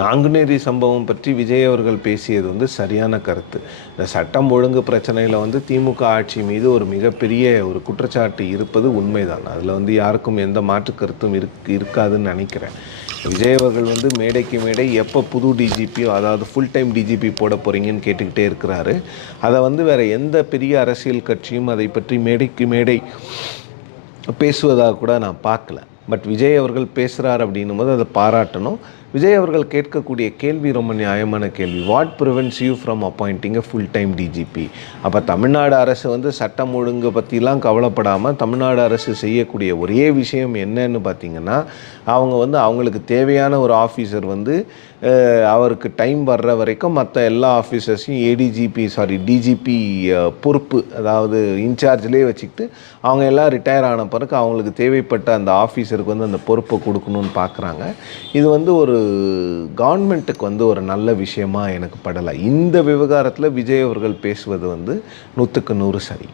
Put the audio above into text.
நாங்குநேரி சம்பவம் பற்றி விஜய் அவர்கள் பேசியது வந்து சரியான கருத்து. இந்த சட்டம் ஒழுங்கு பிரச்சனையில் வந்து திமுக ஆட்சி மீது ஒரு மிகப்பெரிய ஒரு குற்றச்சாட்டு இருப்பது உண்மைதான். அதில் வந்து யாருக்கும் எந்த மாற்று கருத்தும் இருக்காதுன்னு நினைக்கிறேன். விஜய் அவர்கள் வந்து மேடைக்கு மேடை எப்போ புது டிஜிபியோ, அதாவது ஃபுல் டைம் டிஜிபி போட போகிறீங்கன்னு கேட்டுக்கிட்டே இருக்கிறாரு. அதை வந்து வேறு எந்த பெரிய அரசியல் கட்சியும் அதை பற்றி மேடைக்கு மேடை பேசுவதாக கூட நான் பார்க்கல. பட் விஜய் அவர்கள் பேசுகிறார் அப்படின்னும் போது அதை பாராட்டணும். விஜய் அவர்கள் கேட்கக்கூடிய கேள்வி ரொம்ப நியாயமான கேள்வி. What prevents you from appointing a full time DGP? அப்போ தமிழ்நாடு அரசு வந்து சட்டம் ஒழுங்கு பற்றிலாம் கவலைப்படாமல் தமிழ்நாடு அரசு செய்யக்கூடிய ஒரே விஷயம் என்னன்னு பார்த்திங்கன்னா, அவங்க வந்து அவங்களுக்கு தேவையான ஒரு ஆஃபீஸர் வந்து அவருக்கு டைம் வர்ற வரைக்கும் மற்ற எல்லா ஆஃபீஸர்ஸையும் டிஜிபி பொறுப்பு, அதாவது இன்சார்ஜ்லேயே வச்சுக்கிட்டு அவங்க எல்லாம் ரிட்டையர் ஆன பிறகு அவங்களுக்கு தேவைப்பட்ட அந்த ஆஃபீஸருக்கு வந்து அந்த பொறுப்பை கொடுக்கணும்னு பார்க்குறாங்க. இது வந்து ஒரு கவர்மெண்ட்டுக்கு வந்து ஒரு நல்ல விஷயமா எனக்கு படலை. இந்த விவகாரத்தில் விஜய் அவர்கள் பேசுவது வந்து 100க்கு 100 சரி.